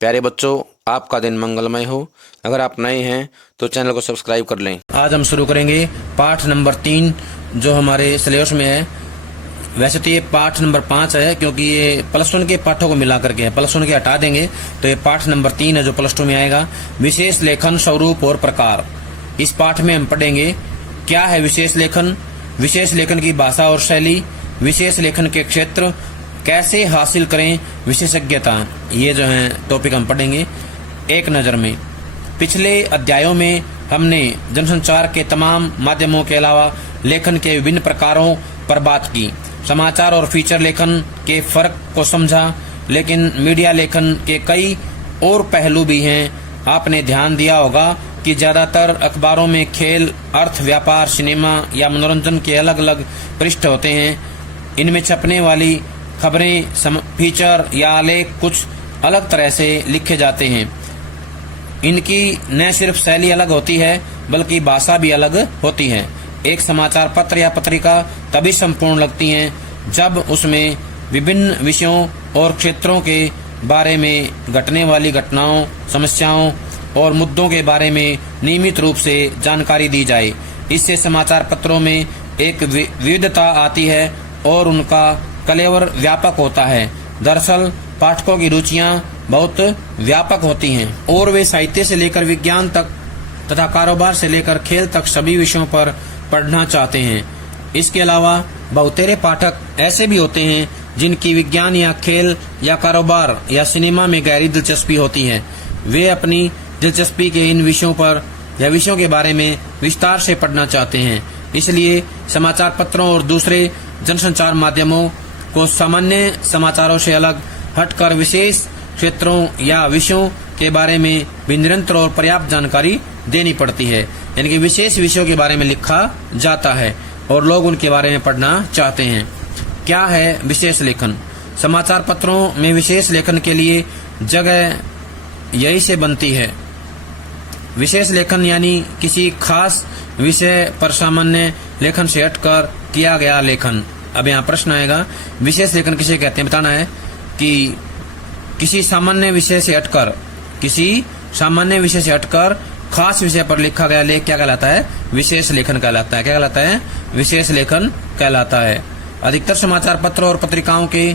प्यारे बच्चों, आपका दिन मंगलमय हो। अगर आप नए हैं तो चैनल को सब्सक्राइब कर लें। आज हम शुरू करेंगे पाठ नंबर 3 जो हमारे सिलेबस में है। वैसे तो ये पाठ नंबर 5 है क्योंकि ये प्लस 1 के पाठों को मिला करके है। प्लस 1 के हटा देंगे तो ये पाठ नंबर 3 है जो प्लस 2 में आएगा। विशेष लेखन, स्वरूप और प्रकार। इस पाठ में हम पढ़ेंगे क्या है विशेष लेखन, विशेष लेखन की भाषा और शैली, विशेष लेखन के क्षेत्र, कैसे हासिल करें विशेषज्ञता। ये जो है टॉपिक हम पढ़ेंगे एक नज़र में। पिछले अध्यायों में हमने जनसंचार के तमाम माध्यमों के अलावा लेखन के विभिन्न प्रकारों पर बात की, समाचार और फीचर लेखन के फर्क को समझा। लेकिन मीडिया लेखन के कई और पहलू भी हैं। आपने ध्यान दिया होगा कि ज्यादातर अखबारों में खेल, अर्थ, व्यापार, सिनेमा या मनोरंजन के अलग अलग पृष्ठ होते हैं। इनमें छपने वाली खबरें, फीचर या आलेख कुछ अलग तरह से लिखे जाते हैं। इनकी न सिर्फ शैली अलग होती है बल्कि भाषा भी अलग होती है। एक समाचार पत्र या पत्रिका तभी संपूर्ण लगती है जब उसमें विभिन्न विषयों और क्षेत्रों के बारे में घटने वाली घटनाओं, समस्याओं और मुद्दों के बारे में नियमित रूप से जानकारी दी जाए। इससे समाचार पत्रों में एक विविधता आती है और उनका कलेवर व्यापक होता है। दरअसल पाठकों की रुचियां बहुत व्यापक होती हैं और वे साहित्य से लेकर विज्ञान तक तथा कारोबार से लेकर खेल तक सभी विषयों पर पढ़ना चाहते हैं। इसके अलावा बहुतेरे पाठक ऐसे भी होते हैं जिनकी विज्ञान या खेल या कारोबार या सिनेमा में गहरी दिलचस्पी होती है। वे अपनी दिलचस्पी के इन विषयों पर या विषयों के बारे में विस्तार से पढ़ना चाहते हैं। इसलिए समाचार पत्रों और दूसरे जनसंचार माध्यमों को सामान्य समाचारों से अलग हटकर विशेष क्षेत्रों या विषयों के बारे में भी निरंतर और पर्याप्त जानकारी देनी पड़ती है। यानी कि विशेष विषयों के बारे में लिखा जाता है और लोग उनके बारे में पढ़ना चाहते हैं। क्या है विशेष लेखन? समाचार पत्रों में विशेष लेखन के लिए जगह यही से बनती है। विशेष लेखन यानी किसी खास विषय पर सामान्य लेखन से हटकर किया गया लेखन। अब यहाँ प्रश्न आएगा, विशेष लेखन किसे कहते हैं? बताना है कि किसी सामान्य विषय से हटकर खास विषय पर लिखा गया लेख क्या कहलाता है? विशेष लेखन कहलाता है। क्या कहलाता है? विशेष लेखन कहलाता है। अधिकतर समाचार पत्र और पत्रिकाओं के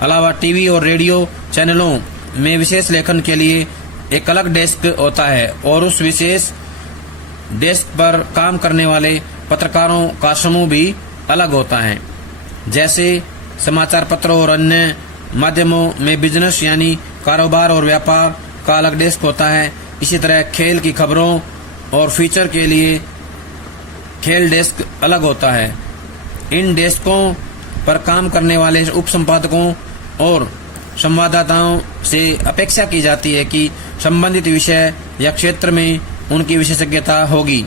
अलावा टीवी और रेडियो चैनलों में विशेष लेखन के लिए एक अलग डेस्क होता है और उस विशेष डेस्क पर काम करने वाले पत्रकारों का समूह भी अलग होता है। जैसे समाचार पत्रों और अन्य माध्यमों में बिजनेस यानी कारोबार और व्यापार का अलग डेस्क होता है, इसी तरह खेल की खबरों और फीचर के लिए खेल डेस्क अलग होता है। इन डेस्कों पर काम करने वाले उप संपादकों और संवाददाताओं से अपेक्षा की जाती है कि संबंधित विषय या क्षेत्र में उनकी विशेषज्ञता होगी।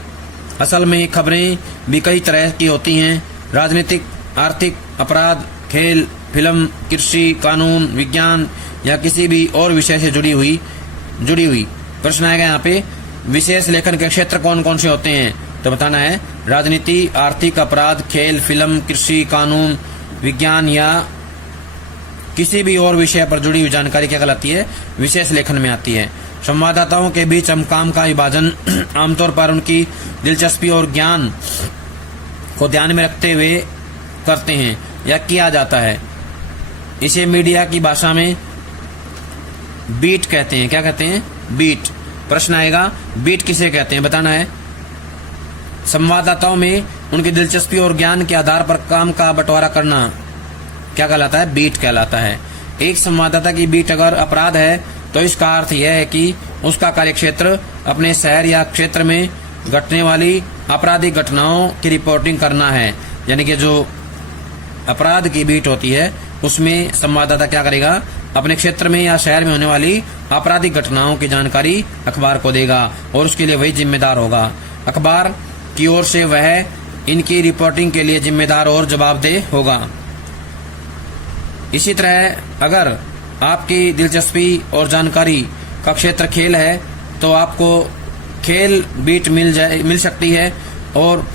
असल में खबरें भी कई तरह की होती हैं। राजनीतिक, आर्थिक, अपराध, खेल, फिल्म, कृषि, कानून, विज्ञान या किसी भी और विषय से जुड़ी हुई। प्रश्न आएगा यहाँ पे, विशेष लेखन के क्षेत्र कौन कौन से होते हैं? तो बताना है राजनीति, आर्थिक, अपराध, खेल, फिल्म, कृषि, कानून, विज्ञान या किसी भी और विषय पर जुड़ी हुई जानकारी क्या कहलाती है? विशेष लेखन में आती है। संवाददाताओं के बीच हम काम का विभाजन आमतौर पर उनकी दिलचस्पी और ज्ञान को ध्यान में रखते हुए करते हैं या किया जाता है। इसे मीडिया की भाषा में बीट कहते हैं। क्या कहते हैं? बीट। प्रश्न आएगा, बीट किसे कहते हैं? बताना है। संवाददाताओं में उनकी दिलचस्पी और ज्ञान के आधार पर काम का बंटवारा करना क्या कहलाता है? बीट कहलाता है। एक संवाददाता की बीट अगर अपराध है तो इसका अर्थ यह है कि उसका कार्यक्षेत्र अपने शहर या क्षेत्र में घटने वाली आपराधिक घटनाओं की रिपोर्टिंग करना है। यानी कि जो अपराध की बीट होती है उसमें संवाददाता क्या करेगा? अपने क्षेत्र में या शहर में होने वाली आपराधिक घटनाओं की जानकारी अखबार को देगा और उसके लिए वही जिम्मेदार होगा। अखबार की ओर से वह इनकी रिपोर्टिंग के लिए जिम्मेदार और जवाबदेह होगा। इसी तरह अगर आपकी दिलचस्पी और जानकारी का क्षेत्र खेल है तो आपको खेल बीट मिल सकती है, और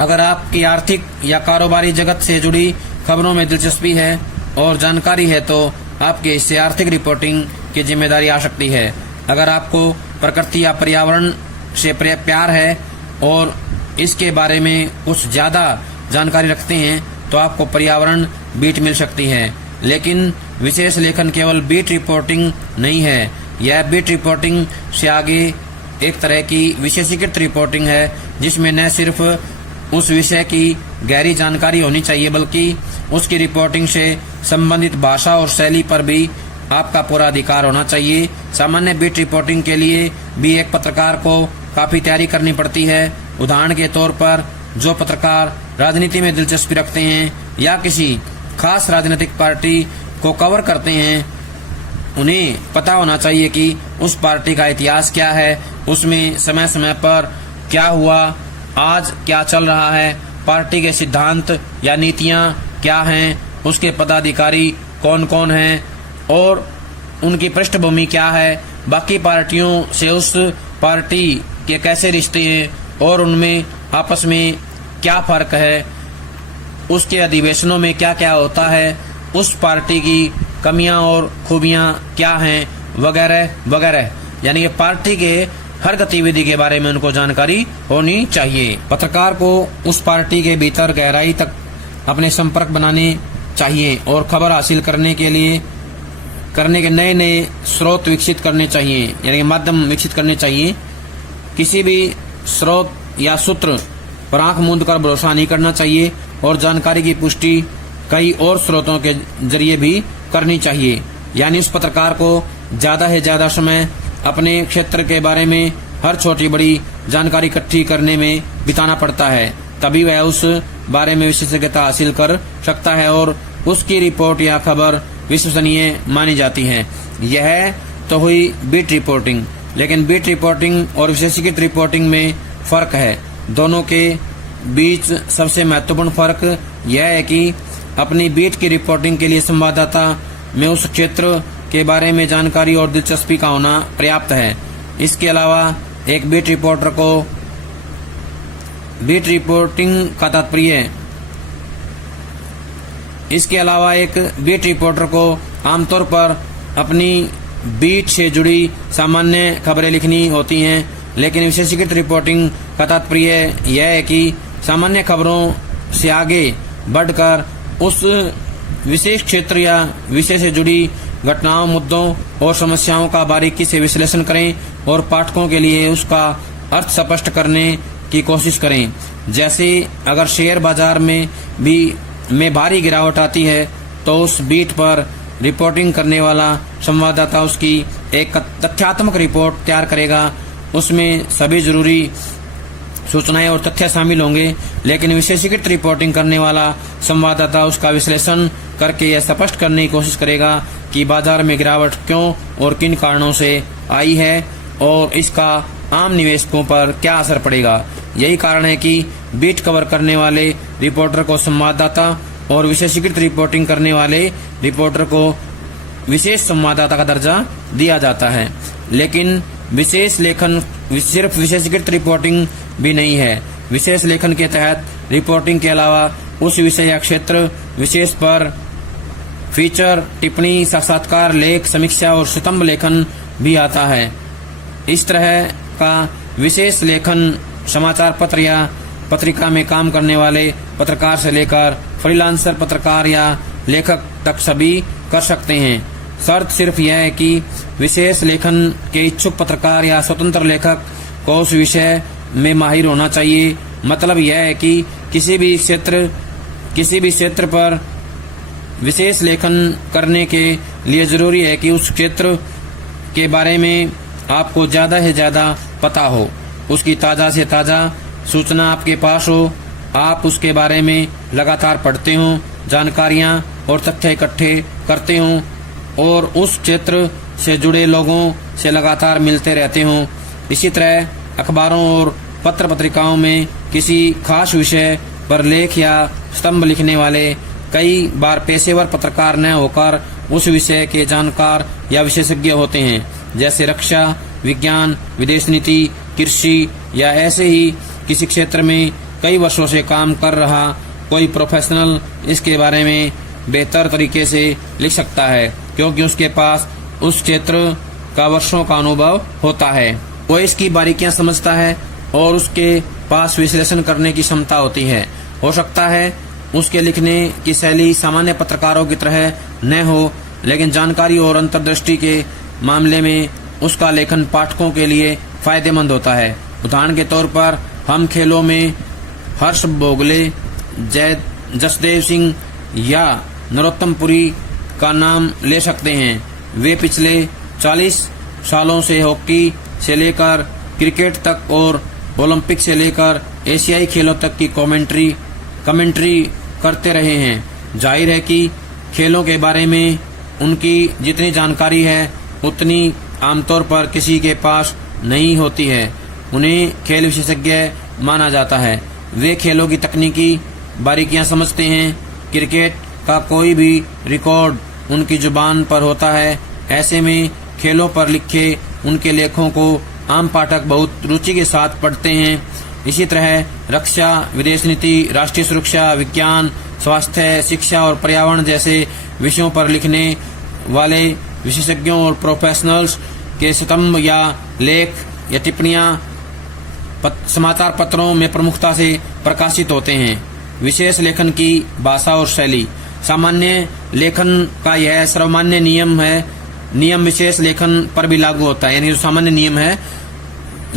अगर आपकी आर्थिक या कारोबारी जगत से जुड़ी खबरों में दिलचस्पी है और जानकारी है तो आपके इससे आर्थिक रिपोर्टिंग की जिम्मेदारी आ सकती है। अगर आपको प्रकृति या पर्यावरण से प्यार है और इसके बारे में कुछ ज़्यादा जानकारी रखते हैं तो आपको पर्यावरण बीट मिल सकती है। लेकिन विशेष लेखन केवल बीट रिपोर्टिंग नहीं है, यह बीट रिपोर्टिंग से आगे एक तरह की विशेषीकृत रिपोर्टिंग है, जिसमें न सिर्फ उस विषय की गहरी जानकारी होनी चाहिए बल्कि उसकी रिपोर्टिंग से संबंधित भाषा और शैली पर भी आपका पूरा अधिकार होना चाहिए। सामान्य बीट रिपोर्टिंग के लिए भी एक पत्रकार को काफी तैयारी करनी पड़ती है। उदाहरण के तौर पर जो पत्रकार राजनीति में दिलचस्पी रखते हैं या किसी खास राजनीतिक पार्टी को कवर करते हैं, उन्हें पता होना चाहिए कि उस पार्टी का इतिहास क्या है, उसमें समय समय पर क्या हुआ, आज क्या चल रहा है, पार्टी के सिद्धांत या नीतियां क्या हैं, उसके पदाधिकारी कौन कौन हैं और उनकी पृष्ठभूमि क्या है, बाकी पार्टियों से उस पार्टी के कैसे रिश्ते हैं और उनमें आपस में क्या फर्क है, उसके अधिवेशनों में क्या क्या होता है, उस पार्टी की कमियां और खूबियां क्या हैं, वगैरह वगैरह। यानी कि पार्टी के हर गतिविधि के बारे में उनको जानकारी होनी चाहिए। पत्रकार को उस पार्टी के भीतर गहराई तक अपने संपर्क बनाने चाहिए और खबर हासिल करने के नए नए स्रोत विकसित करने चाहिए, यानी कि माध्यम विकसित करने चाहिए। किसी भी स्रोत या सूत्र पर आंख मूंद कर भरोसा नहीं करना चाहिए और जानकारी की पुष्टि कई और स्रोतों के जरिए भी करनी चाहिए। यानी उस पत्रकार को ज्यादा से ज्यादा समय अपने क्षेत्र के बारे में हर छोटी बड़ी जानकारी इकट्ठी करने में बिताना पड़ता है, तभी वह उस बारे में विशेषज्ञता हासिल कर सकता है और उसकी रिपोर्ट या खबर विश्वसनीय मानी जाती है। यह तो हुई बीट रिपोर्टिंग, लेकिन बीट रिपोर्टिंग और विशेषीकृत रिपोर्टिंग में फर्क है। दोनों के बीच सबसे महत्वपूर्ण फर्क यह है कि अपनी बीट की रिपोर्टिंग के लिए संवाददाता में उस क्षेत्र के बारे में जानकारी और दिलचस्पी का होना पर्याप्त है। इसके अलावा एक बीट रिपोर्टर को बीट रिपोर्टिंग का तात्पर्य इसके अलावा एक बीट रिपोर्टर को आमतौर पर अपनी बीट से जुड़ी सामान्य खबरें लिखनी होती हैं, लेकिन विशेषीकृत रिपोर्टिंग का तात्पर्य यह है कि सामान्य खबरों से आगे बढ़कर उस विशेष क्षेत्र या विषय से जुड़ी घटनाओं, मुद्दों और समस्याओं का बारीकी से विश्लेषण करें और पाठकों के लिए उसका अर्थ स्पष्ट करने की कोशिश करें। जैसे अगर शेयर बाजार में भारी गिरावट आती है तो उस बीट पर रिपोर्टिंग करने वाला संवाददाता उसकी एक तथ्यात्मक रिपोर्ट तैयार करेगा। उसमें सभी जरूरी सूचनाएं और तथ्य शामिल होंगे, लेकिन विशेषीकृत रिपोर्टिंग करने वाला संवाददाता उसका विश्लेषण करके यह स्पष्ट करने की कोशिश करेगा कि बाजार में गिरावट क्यों और किन कारणों से आई है और इसका आम निवेशकों पर क्या असर पड़ेगा। यही कारण है कि बीट कवर करने वाले रिपोर्टर को संवाददाता और विशेषीकृत रिपोर्टिंग करने वाले रिपोर्टर को विशेष संवाददाता का दर्जा दिया जाता है। लेकिन विशेष लेखन सिर्फ विशेषीकृत रिपोर्टिंग भी नहीं है। विशेष लेखन के तहत रिपोर्टिंग के अलावा उस विषय या क्षेत्र विशेष पर फीचर, टिप्पणी, साक्षात्कार, लेख, समीक्षा और स्तंभ लेखन भी आता है। इस तरह का विशेष लेखन समाचार पत्र या पत्रिका में काम करने वाले पत्रकार से लेकर फ्रीलांसर पत्रकार या लेखक तक सभी कर सकते हैं। शर्त सिर्फ यह है कि विशेष लेखन के इच्छुक पत्रकार या स्वतंत्र लेखक को उस विषय में माहिर होना चाहिए। मतलब यह है कि किसी भी क्षेत्र पर विशेष लेखन करने के लिए जरूरी है कि उस क्षेत्र के बारे में आपको ज्यादा से ज्यादा पता हो, उसकी ताजा से ताजा सूचना आपके पास हो, आप उसके बारे में लगातार पढ़ते हो, जानकारियां और तथ्य इकट्ठे करते हो और उस क्षेत्र से जुड़े लोगों से लगातार मिलते रहते हो। इसी तरह अखबारों और पत्र पत्रिकाओं में किसी खास विषय पर लेख या स्तंभ लिखने वाले कई बार पेशेवर पत्रकार न होकर उस विषय के जानकार या विशेषज्ञ होते हैं, जैसे रक्षा, विज्ञान, विदेश नीति, कृषि या ऐसे ही किसी क्षेत्र में कई वर्षों से काम कर रहा कोई प्रोफेशनल इसके बारे में बेहतर तरीके से लिख सकता है, क्योंकि उसके पास उस क्षेत्र का वर्षों का अनुभव होता है। वो इसकी बारीकियां समझता है और उसके पास विश्लेषण करने की क्षमता होती है। हो सकता है उसके लिखने की शैली सामान्य पत्रकारों की तरह न हो, लेकिन जानकारी और अंतर्दृष्टि के मामले में उसका लेखन पाठकों के लिए फायदेमंद होता है। उदाहरण के तौर पर हम खेलों में हर्ष भोगले, जसदेव सिंह या नरोत्तम पुरी का नाम ले सकते हैं। वे पिछले 40 सालों से हॉकी से लेकर क्रिकेट तक और ओलंपिक से लेकर एशियाई खेलों तक की कमेंट्री करते रहे हैं। जाहिर है कि खेलों के बारे में उनकी जितनी जानकारी है उतनी आमतौर पर किसी के पास नहीं होती है। उन्हें खेल विशेषज्ञ माना जाता है। वे खेलों की तकनीकी बारीकियां समझते हैं। क्रिकेट का कोई भी रिकॉर्ड उनकी जुबान पर होता है। ऐसे में खेलों पर लिखे उनके लेखों को आम पाठक बहुत रुचि के साथ पढ़ते हैं। इसी तरह रक्षा, विदेश नीति, राष्ट्रीय सुरक्षा, विज्ञान, स्वास्थ्य, शिक्षा और पर्यावरण जैसे विषयों पर लिखने वाले विशेषज्ञों और प्रोफेशनल्स के स्तंभ या लेख या टिप्पणियां समाचार पत्रों में प्रमुखता से प्रकाशित होते हैं। विशेष लेखन की भाषा और शैली। सामान्य लेखन का यह सर्वमान्य नियम विशेष लेखन पर भी लागू होता है। यानी जो सामान्य नियम है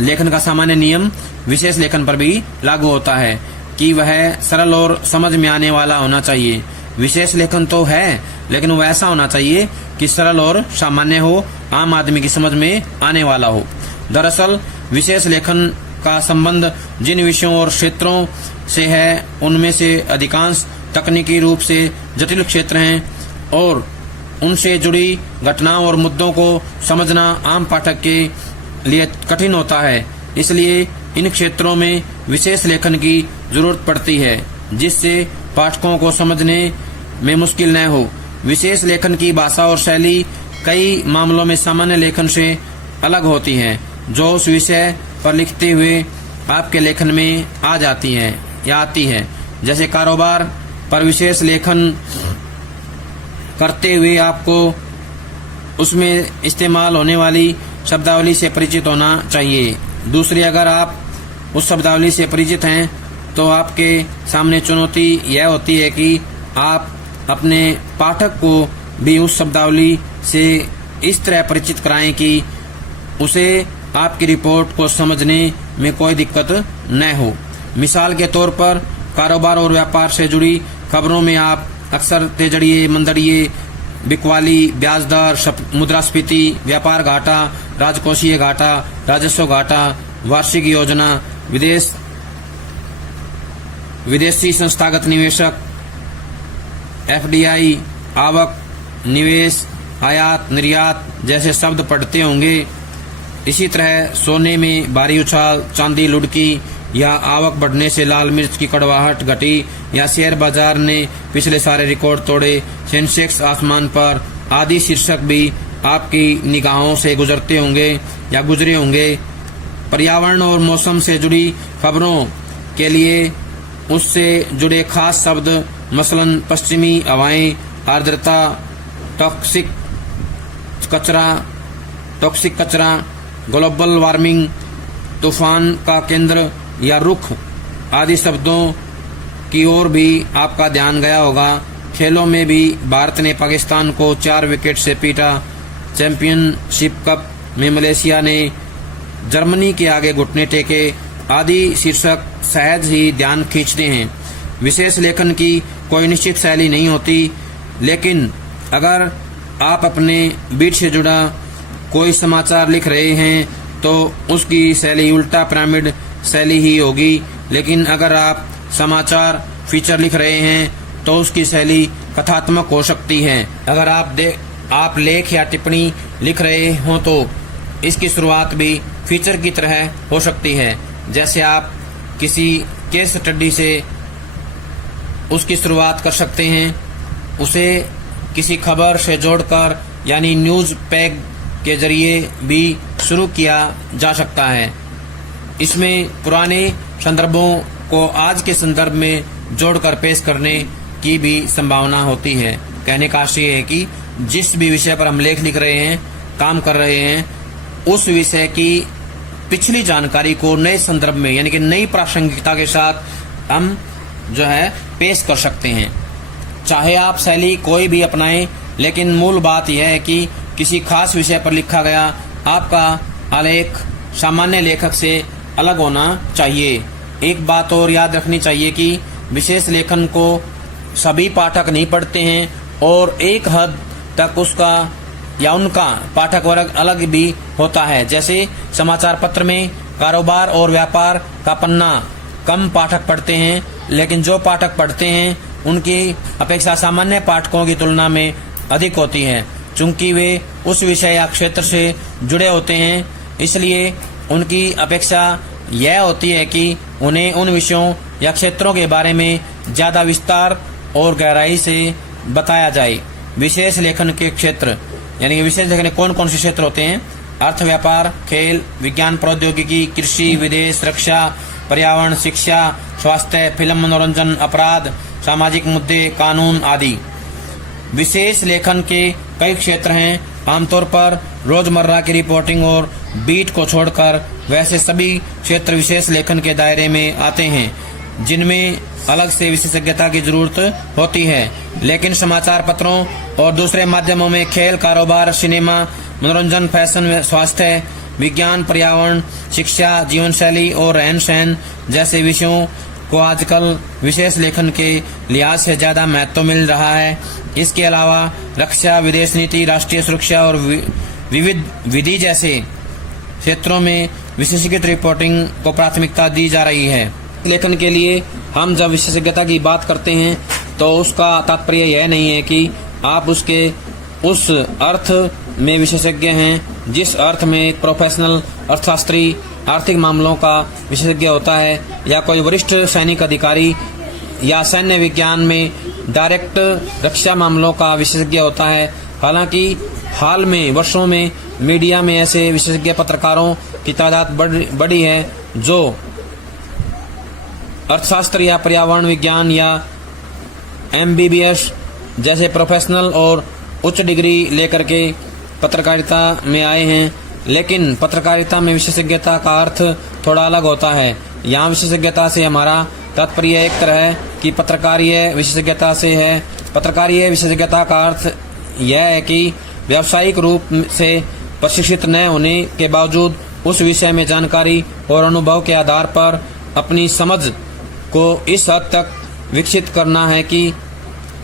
लेखन का, सामान्य नियम विशेष लेखन पर भी लागू होता है कि वह सरल और समझ में आने वाला होना चाहिए। विशेष लेखन तो है, लेकिन वह ऐसा होना चाहिए कि सरल और सामान्य हो, आम आदमी की समझ में आने वाला हो। दरअसल विशेष लेखन का संबंध जिन विषयों और क्षेत्रों से है उनमें से अधिकांश तकनीकी रूप से जटिल क्षेत्र हैं और उनसे जुड़ी घटनाओं और मुद्दों को समझना आम पाठक के लिए कठिन होता है। इसलिए इन क्षेत्रों में विशेष लेखन की जरूरत पड़ती है जिससे पाठकों को समझने में मुश्किल न हो। विशेष लेखन की भाषा और शैली कई मामलों में सामान्य लेखन से अलग होती है, जो उस विषय पर लिखते हुए आपके लेखन में आ जाती है या आती है। जैसे कारोबार पर विशेष लेखन करते हुए आपको उसमें इस्तेमाल होने वाली शब्दावली से परिचित होना चाहिए। दूसरी, अगर आप उस शब्दावली से परिचित हैं तो आपके सामने चुनौती यह होती है कि आप अपने पाठक को भी उस शब्दावली से इस तरह परिचित कराएं कि उसे आपकी रिपोर्ट को समझने में कोई दिक्कत न हो। मिसाल के तौर पर कारोबार और व्यापार से जुड़ी खबरों में आप अक्सर तेजड़िए, मंदड़िए, बिकवाली, ब्याज दर, मुद्रास्फीति, व्यापार घाटा, राजकोषीय घाटा, राजस्व घाटा, वार्षिक योजना, विदेशी संस्थागत निवेशक, FDI, आवक, निवेश, आयात, निर्यात जैसे शब्द पढ़ते होंगे। इसी तरह सोने में भारी उछाल, चांदी लुढ़की या आवक बढ़ने से लाल मिर्च की कड़वाहट घटी या शेयर बाजार ने पिछले सारे रिकॉर्ड तोड़े, सेंसेक्स आसमान पर आदि शीर्षक भी आपकी निगाहों से गुजरते होंगे या गुजरे होंगे। पर्यावरण और मौसम से जुड़ी खबरों के लिए उससे जुड़े खास शब्द मसलन पश्चिमी हवाएं, आर्द्रता, टॉक्सिक कचरा, ग्लोबल वार्मिंग, तूफान का केंद्र या रुख आदि शब्दों की ओर भी आपका ध्यान गया होगा। खेलों में भी भारत ने पाकिस्तान को 4 विकेट से पीटा। चैंपियनशिप कप में मलेशिया ने जर्मनी के आगे घुटने टेके आदि शीर्षक सहज ही ध्यान खींचते हैं। विशेष लेखन की कोई निश्चित शैली नहीं होती, लेकिन अगर आप अपने बीट से जुड़ा कोई समाचार लिख रहे हैं तो उसकी शैली उल्टा पिरामिड शैली ही होगी। लेकिन अगर आप समाचार फीचर लिख रहे हैं तो उसकी शैली कथात्मक हो सकती है। अगर आप लेख या टिप्पणी लिख रहे हो तो इसकी शुरुआत भी फीचर की तरह हो सकती है। जैसे आप किसी केस स्टडी से उसकी शुरुआत कर सकते हैं, उसे किसी खबर से जोड़कर यानी न्यूज पैग के जरिए भी शुरू किया जा सकता है। इसमें पुराने संदर्भों को आज के संदर्भ में जोड़कर पेश करने की भी संभावना होती है। कहने का आशय है कि जिस भी विषय पर हम लेख लिख रहे हैं काम कर रहे हैं उस विषय की पिछली जानकारी को नए संदर्भ में यानी कि नई प्रासंगिकता के साथ हम जो है पेश कर सकते हैं। चाहे आप शैली कोई भी अपनाएं, लेकिन मूल बात यह है कि किसी खास विषय पर लिखा गया आपका आलेख सामान्य लेखक से अलग होना चाहिए। एक बात और याद रखनी चाहिए कि विशेष लेखन को सभी पाठक नहीं पढ़ते हैं और एक हद तक उसका या उनका पाठक वर्ग अलग भी होता है। जैसे समाचार पत्र में कारोबार और व्यापार का पन्ना कम पाठक पढ़ते हैं, लेकिन जो पाठक पढ़ते हैं उनकी अपेक्षा सामान्य पाठकों की तुलना में अधिक होती है। चूंकि वे उस विषय या क्षेत्र से जुड़े होते हैं, इसलिए उनकी अपेक्षा यह होती है कि उन्हें उन विषयों या क्षेत्रों के बारे में ज्यादा विस्तार और गहराई से बताया जाए। विशेष लेखन के क्षेत्र यानी कि विशेष लेखन कौन कौन से क्षेत्र होते हैं? अर्थ, व्यापार, खेल, विज्ञान, प्रौद्योगिकी, कृषि, विदेश, रक्षा, पर्यावरण, शिक्षा, स्वास्थ्य, फिल्म, मनोरंजन, अपराध, सामाजिक मुद्दे, कानून आदि। विशेष लेखन के कई क्षेत्र हैं। आमतौर पर रोजमर्रा की रिपोर्टिंग और बीट को छोड़कर वैसे सभी क्षेत्र विशेष लेखन के दायरे में आते हैं, जिनमें अलग से विशेषज्ञता की जरूरत होती है। लेकिन समाचार पत्रों और दूसरे माध्यमों में खेल, कारोबार, सिनेमा, मनोरंजन, फैशन, स्वास्थ्य, विज्ञान, पर्यावरण, शिक्षा, जीवन शैली और रहन सहन जैसे विषयों को आजकल विशेष लेखन के लिहाज से ज्यादा महत्व मिल रहा है। इसके अलावा रक्षा, विदेश नीति, राष्ट्रीय सुरक्षा और विविध विधि जैसे क्षेत्रों में विशेषज्ञ रिपोर्टिंग को प्राथमिकता दी जा रही है। लेखन के लिए हम जब विशेषज्ञता की बात करते हैं तो उसका तात्पर्य यह नहीं है कि आप उसके उस अर्थ में विशेषज्ञ हैं जिस अर्थ में एक प्रोफेशनल अर्थशास्त्री आर्थिक मामलों का विशेषज्ञ होता है, या कोई वरिष्ठ सैनिक अधिकारी या सैन्य विज्ञान में डायरेक्ट रक्षा मामलों का विशेषज्ञ होता है। हालांकि हाल में वर्षों में मीडिया में ऐसे विशेषज्ञ पत्रकारों की तादाद बढ़ी है जो अर्थशास्त्र या पर्यावरण विज्ञान या MBBS जैसे प्रोफेशनल और उच्च डिग्री लेकर के पत्रकारिता में आए हैं। लेकिन पत्रकारिता में विशेषज्ञता का अर्थ थोड़ा अलग होता है। यहाँ विशेषज्ञता से हमारा तात्पर्य एक तरह है कि पत्रकारीय विशेषज्ञता से है। पत्रकारीय विशेषज्ञता का अर्थ यह है कि व्यावसायिक रूप से प्रशिक्षित न होने के बावजूद उस विषय में जानकारी और अनुभव के आधार पर अपनी समझ को इस हद तक विकसित करना है कि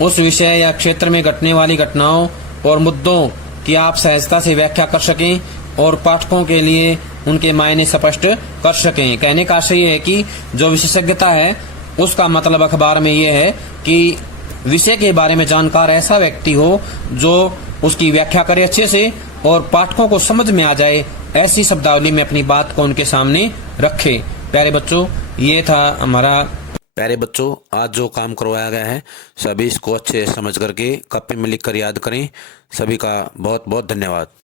उस विषय या क्षेत्र में घटने वाली घटनाओं और मुद्दों की आप सहजता से व्याख्या कर सकें और पाठकों के लिए उनके मायने स्पष्ट कर सकें। कहने का आशय है कि जो विशेषज्ञता है उसका मतलब अखबार में यह है कि विषय के बारे में जानकार ऐसा व्यक्ति हो जो उसकी व्याख्या करे अच्छे से और पाठकों को समझ में आ जाए, ऐसी शब्दावली में अपनी बात को उनके सामने रखे। प्यारे बच्चों, ये था हमारा। प्यारे बच्चों, आज जो काम करवाया गया है सभी इसको अच्छे समझ करके कॉपी में लिखकर याद करें। सभी का बहुत बहुत धन्यवाद।